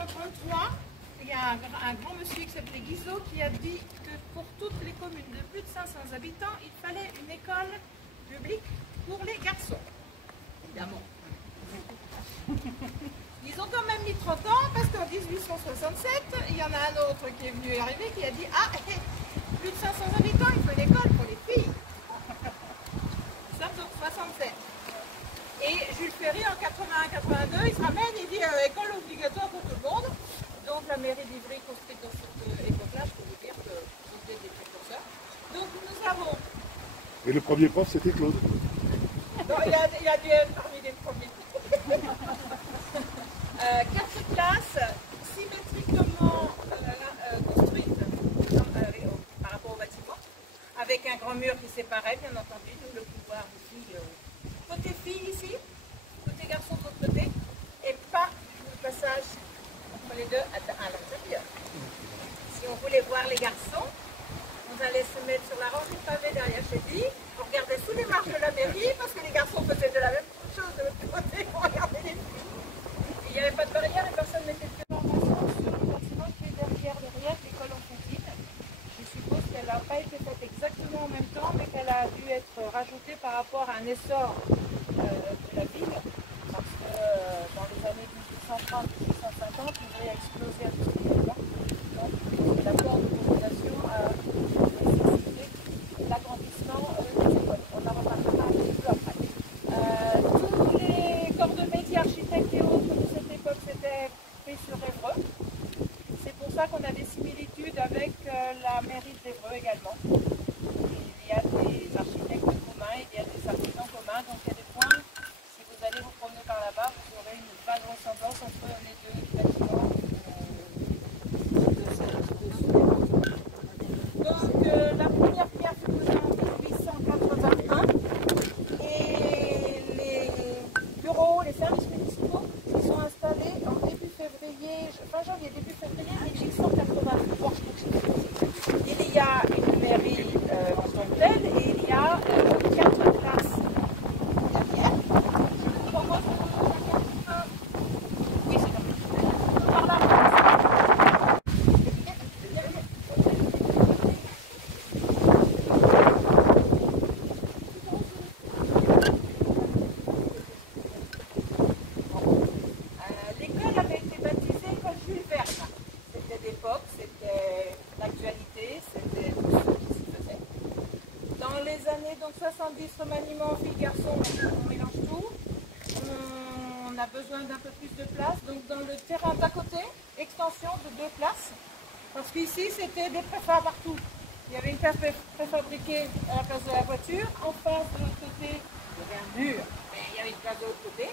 1833, il y a un grand monsieur qui s'appelait Guizot qui a dit que pour toutes les communes de plus de 500 habitants, il fallait une école publique pour les garçons. Évidemment. Ils ont quand même mis 30 ans parce qu'en 1867, il y en a un autre qui est venu arriver qui a dit « Ah, plus de 500 habitants, il faut une école pour les filles. » Nous sommes en 67. Et Jules Ferry, en 81-82, il se ramène et dit école obligatoire pour tout le monde. Donc la mairie d'Ivry, construite dans cette époque-là, je peux vous dire que c'était des précurseurs. Donc nous avons... Et le premier prof, c'était Claude. Non, il a dû être parmi les premiers. 4 classes symétriquement construites par rapport au bâtiment, avec un grand mur qui séparait, bien entendu, nous le pouvoir ici, côté filles ici, côté garçons de l'autre côté, et pas le passage entre les deux à l'intérieur. Si on voulait voir les garçons, on allait se mettre sur la rangée pavée derrière chez lui, on regardait sous les marches de la mairie, parce que les garçons faisaient de la même chose de l'autre côté pour regarder les filles. Il n'y avait pas de barrière et personne n'était de formation sur le bâtiment qui est derrière l'école enfantine. Je suppose qu'elle n'a pas été faite exactement en même temps, mais qu'elle a dû être rajoutée par rapport à un essor de la ville, parce que dans les années 1830-1850, Ivry a explosé à tout ce niveau-là. Donc l'apport de population a nécessité l'agrandissement des écoles. On en reparlera un petit peu après. Tous les corps de métier, architectes et autres de cette époque s'étaient pris sur Évreux. C'est pour ça qu'on a des similitudes avec la mairie d'Évreux également. Il y a des architectes communs, il y a des artisans communs, donc il y a des points. Si vous allez vous promener par là-bas, vous aurez une vague ressemblance entre les deux bâtiments de ce Donc la première pierre fut posée en 1881 et les bureaux, les services municipaux qui sont installés en début février, fin janvier, début février 1883. Il y a une mairie en tant que telle et il y a 4 classes derrière. Je propose oui, c'est comme par là. L'école avait été baptisée comme Jules Verne. C'était d'époque, c'était l'actualité, c'était tout ce qui s'y faisait. Dans les années donc 70, remaniement filles-garçons, on mélange tout. On a besoin d'un peu plus de place. Donc dans le terrain d'à côté, extension de 2 classes. Parce qu'ici, c'était des préfats partout. Il y avait une classe préfabriquée à la place de la voiture. En face, de l'autre côté, il y avait un mur, mais il y avait une place de l'autre côté.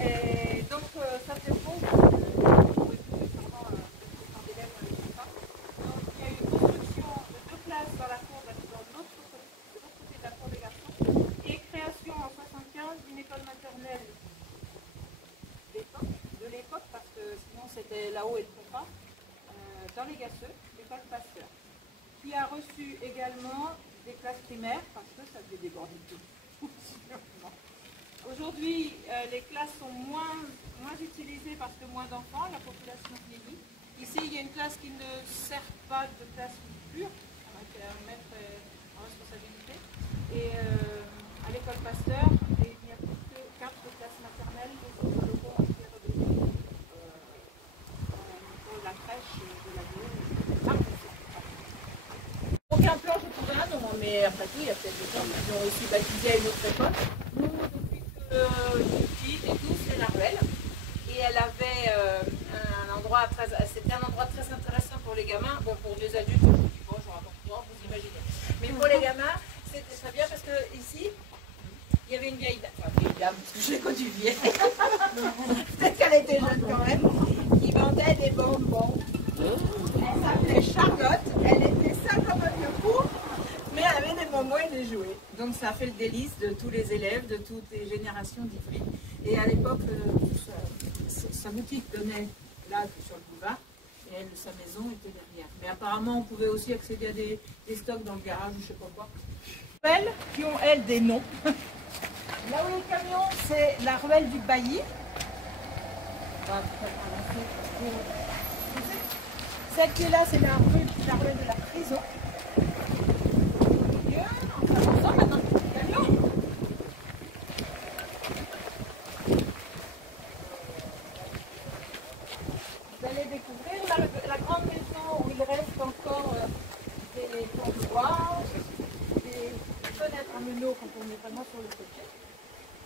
Et donc, ça fait beau. Donc, il y a eu une construction de 2 classes dans la cour, dans l'autre côté de la cour des garçons, et création en 75 d'une école maternelle de l'époque, parce que sinon c'était là-haut et le contrat, dans les Gasseux, l'école Pasteur, qui a reçu également des classes primaires, parce que ça devait déborder de tout. Aujourd'hui, les classes sont moins utilisées parce que moins d'enfants, la population vieillit. Ici, il y a une classe qui ne sert pas de classe pure, avec un maître en responsabilité. Et à l'école Pasteur, il n'y a plus que 4 classes maternelles, les autres locaux ont été redonnés pour la crèche de la ville. Aucun plan, je trouve un nom, mais après tout, il y a peut-être des gens qui ont aussi baptisé à une autre école. Nous, depuis que je suis petite et tout, c'est la ruelle. Et elle avait un endroit très, c'était un endroit très intéressant pour les gamins. Bon, pour des adultes, je dis bon, je raconte pas, vous imaginez. Mais pour les gamins, c'était très bien parce que ici, il y avait une vieille dame, parce que je l'ai connue vieille, peut-être qu'elle était jeune quand même, qui vendait des bonbons. Elle s'appelait Charlotte, elle était ça comme un vieux fou, mais elle avait des bonbons et des jouets. Donc ça a fait le délice de tous les élèves, de toutes les générations d'Ivry. Et à l'époque, sa boutique donnait là sur le boulevard, et elle, sa maison était derrière. Mais apparemment, on pouvait aussi accéder à des stocks dans le garage, je ne sais pas quoi. Qui ont, elles, des noms. Là où est le camion, c'est la ruelle du Bailly. va peut-être avancer pour... Celle qui est là, c'est la rue de la prison. On s'avance maintenant. Vous allez découvrir la grande maison où il reste encore des comptoirs, des fenêtres en meneaux quand on est vraiment sur le côté.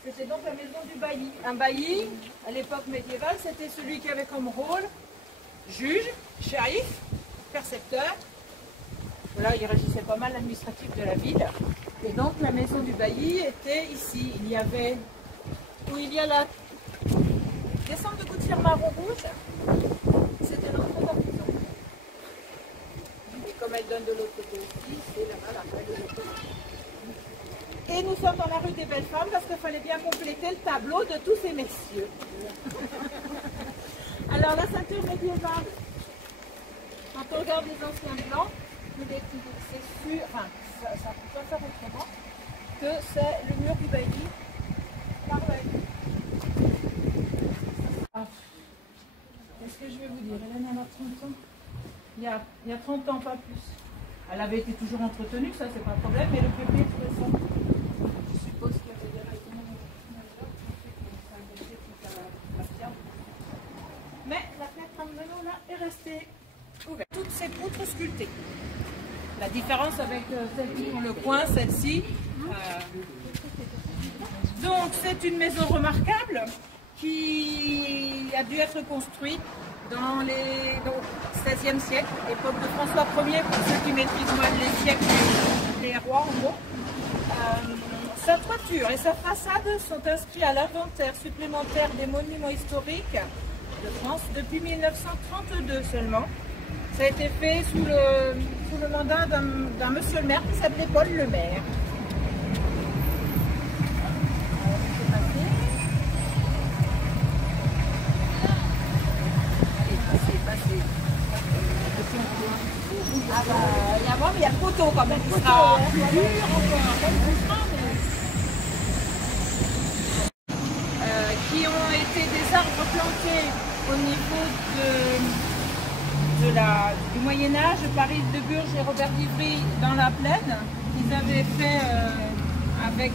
C'était donc la maison du bailli. Un bailli, à l'époque médiévale, c'était celui qui avait comme rôle juge, shérif, percepteur. Voilà, il régissait pas mal l'administratif de la ville. Et donc la maison du bailli était ici. Il y avait, où il y a la descente de gouttière marron rouge, c'était l'entrée de la prison. Et comme elle donne de l'autre côté aussi, c'est là-bas la rue de l'autre côté. Et nous sommes dans la rue des Belles Femmes parce qu'il fallait bien compléter le tableau de tous ces messieurs. Alors la ceinture médiévale, quand on regarde les anciens blancs, c'est sûr, enfin ça peut pas faire autrement, que c'est le mur du bailli par là. Qu'est-ce que je vais vous dire? Hélène, elle a 30 ans. Il y a 30 ans, pas plus. Elle avait été toujours entretenue, ça c'est pas un problème, mais le bébé tout récent. Je suppose qu'il y avait des raisons majeures. Mais la fenêtre en meneau là est restée ouverte. Toutes ces poutres sculptées. La différence avec celle qui ont le coin, celle-ci. Donc c'est une maison remarquable qui a dû être construite dans le XVIe siècle, époque de François Ier, pour ceux qui maîtrisent moins les siècles, les rois en gros. Sa toiture et sa façade sont inscrits à l'inventaire supplémentaire des monuments historiques de France depuis 1932 seulement. Ça a été fait sous le mandat d'un monsieur le maire qui s'appelait Paul Le Maire. Il y a le poteau quand même qui sera dur qui ont été des arbres plantés au niveau du Moyen-Âge, Paris de Burges et Robert d'Ivry dans la plaine. Ils avaient fait avec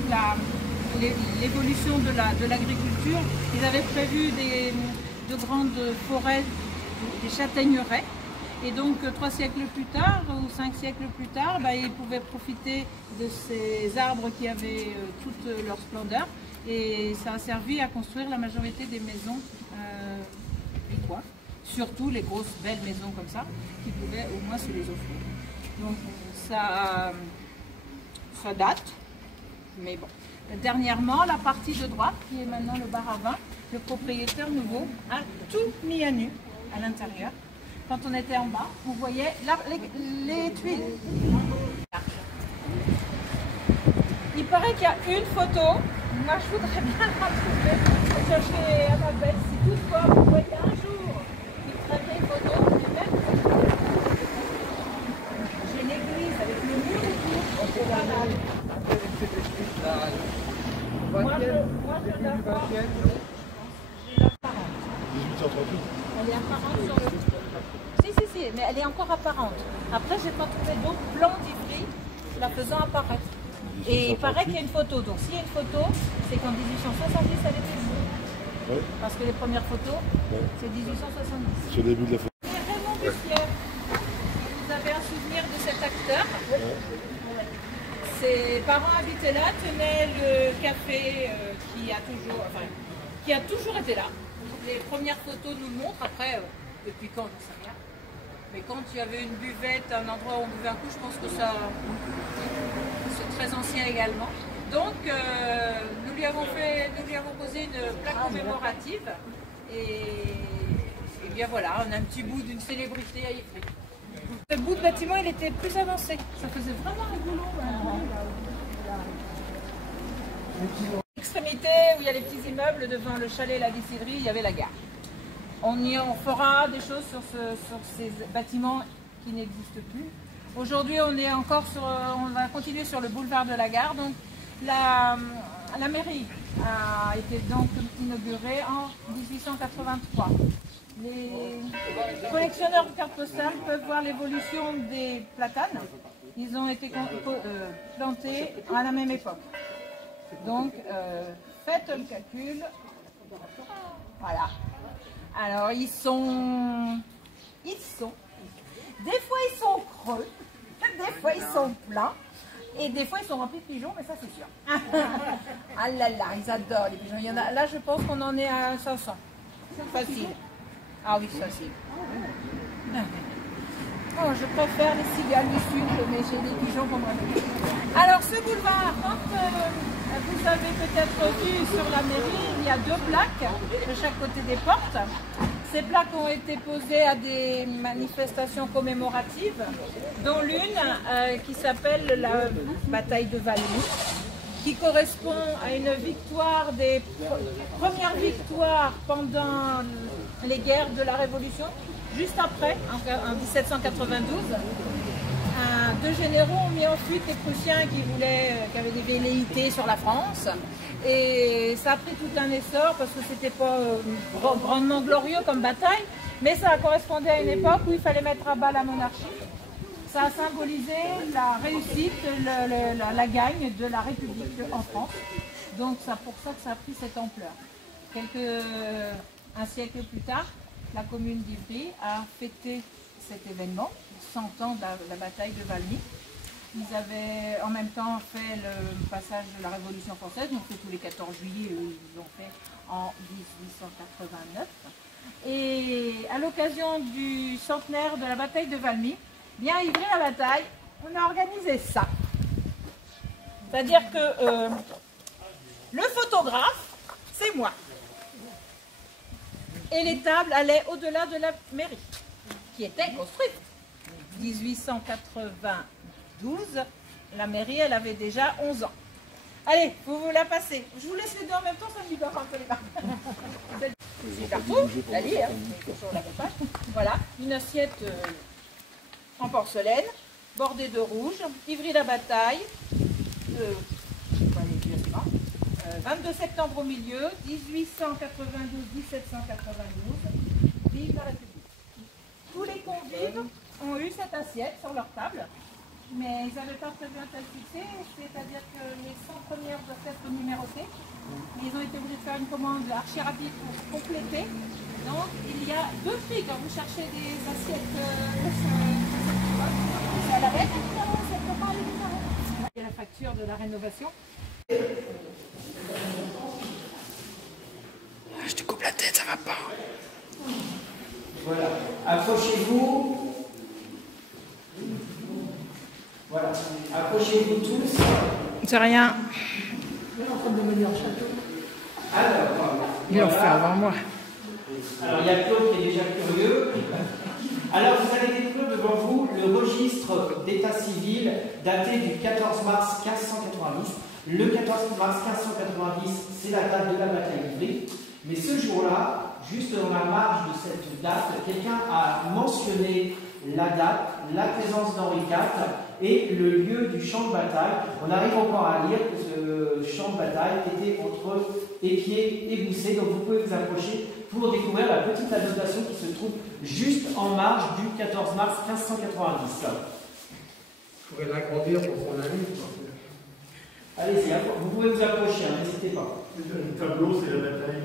l'évolution de l'agriculture, ils avaient prévu de grandes forêts, des châtaigneraies. Et donc 3 siècles plus tard, ou 5 siècles plus tard, ils pouvaient profiter de ces arbres qui avaient toute leur splendeur. Et ça a servi à construire la majorité des maisons du coin. Surtout les grosses belles maisons comme ça, qui pouvaient au moins se les offrir. Donc ça date, mais bon. Dernièrement, la partie de droite, qui est maintenant le bar à vin, le propriétaire nouveau a tout mis à nu à l'intérieur. Quand on était en bas, vous voyez les tuiles. Il paraît qu'il y a une photo. Moi, je voudrais bien la retrouver et chercher à ma belle. Si toutefois, vous voyez un jour une très vieille photo, j'ai l'église avec le mur autour. C'est pas mal. Moi, je la vois. J'ai la 40. 1838. Elle est apparente sur le... Si, mais elle est encore apparente. Après, j'ai pas trouvé d'autres blancs d'Ivry la faisant apparaître. Et il paraît qu'il y a une photo. Donc, s'il y a une photo, c'est qu'en 1870, elle était venue. Ouais. Parce que les premières photos, c'est 1870. C'est le début de la fête. Et Raymond Bussière, vous avez un souvenir de cet acteur? Ses parents habitaient là, tenaient le café qui a toujours été là. Les premières photos nous le montrent. Après, depuis quand, je ne sais rien. Mais quand il y avait une buvette, un endroit où on buvait un coup, je pense que ça, c'est très ancien également. Donc, nous lui avons posé une plaque commémorative. Et bien voilà, on a un petit bout d'une célébrité à Ivry. Ce bout de bâtiment, il était plus avancé. Ça faisait vraiment rigolo. L'extrémité où il y a les petits immeubles devant le chalet La Glisserie, il y avait la gare. On fera des choses sur ces bâtiments qui n'existent plus. Aujourd'hui, on va continuer sur le boulevard de la Gare. Donc, la mairie a été donc inaugurée en 1883. Les collectionneurs de cartes postales peuvent voir l'évolution des platanes. Ils ont été plantés à la même époque. Donc, faites le calcul. Voilà. Alors, ils sont... Des fois, ils sont creux. Des fois, ils sont plats. Et des fois, ils sont remplis de pigeons, mais ça, c'est sûr. Ah là là, ils adorent les pigeons. Il y en a, là, je pense qu'on en est à 500. Facile. Ah oui, facile. Oh, je préfère les cigales du sud, mais j'ai des pigeons qu'on m'a dit. Alors, ce boulevard, quand vous avez peut-être vu sur la mairie, il y a 2 plaques de chaque côté des portes. Ces plaques ont été posées à des manifestations commémoratives, dont l'une qui s'appelle la bataille de Valmy, qui correspond à une victoire des premières victoires pendant les guerres de la Révolution, juste après, en 1792. 2 généraux ont mis en fuite les Prussiens qui avaient des velléités sur la France. Et ça a pris tout un essor parce que c'était pas grandement glorieux comme bataille, mais ça correspondait à une époque où il fallait mettre à bas la monarchie. Ça a symbolisé la réussite, la gagne de la République en France. Donc c'est pour ça que ça a pris cette ampleur. Un siècle plus tard, la commune d'Ivry a fêté cet événement, 100 ans de la bataille de Valmy. Ils avaient en même temps fait le passage de la Révolution française, donc c'est tous les 14 juillet, ils l'ont fait en 1889. Et à l'occasion du centenaire de la bataille de Valmy, bien Ivry-la-Bataille, on a organisé ça. C'est-à-dire que le photographe, c'est moi. Et les tables allaient au-delà de la mairie, qui était construite. 1892, la mairie, elle avait déjà 11 ans. Allez, vous la passez. Je vous laisse les deux en même temps, ça me libère un peu les mains. C'est partout, la lit, hein, sur la page. Voilà, une assiette en porcelaine, bordée de rouge, Ivry-la-Bataille, 22 septembre au milieu, 1892-1792, vive la République. Tous les convives ont eu cette assiette sur leur table, mais ils n'avaient pas prévu un tel succès, c'est-à-dire que les 100 premières doivent être numérotées. Ils ont été obligés de faire une commande archi rapide pour compléter. Donc il y a 2 prix quand vous cherchez des assiettes à la lettre. Il y a la facture de la rénovation. Je te coupe la tête, ça va pas. Voilà, approchez-vous. Voilà, approchez-vous tous. C'est rien. Alors, Ils l'ont fait avant moi. Alors, il y a Claude qui est déjà curieux. Alors, vous allez découvrir devant vous le registre d'état civil daté du 14 mars 1590. Le 14 mars 1590, c'est la date de la bataille d'Ivry. Mais ce jour-là, juste dans la marge de cette date, quelqu'un a mentionné la date, la présence d'Henri IV et le lieu du champ de bataille. On arrive encore à lire que ce champ de bataille était entre Épied et Gousset, donc vous pouvez vous approcher pour découvrir la petite annotation qui se trouve juste en marge du 14 mars 1590. Je pourrais l'agrandir pour qu'on allume. Allez-y, vous pouvez vous approcher, n'hésitez pas. Le tableau, c'est la bataille.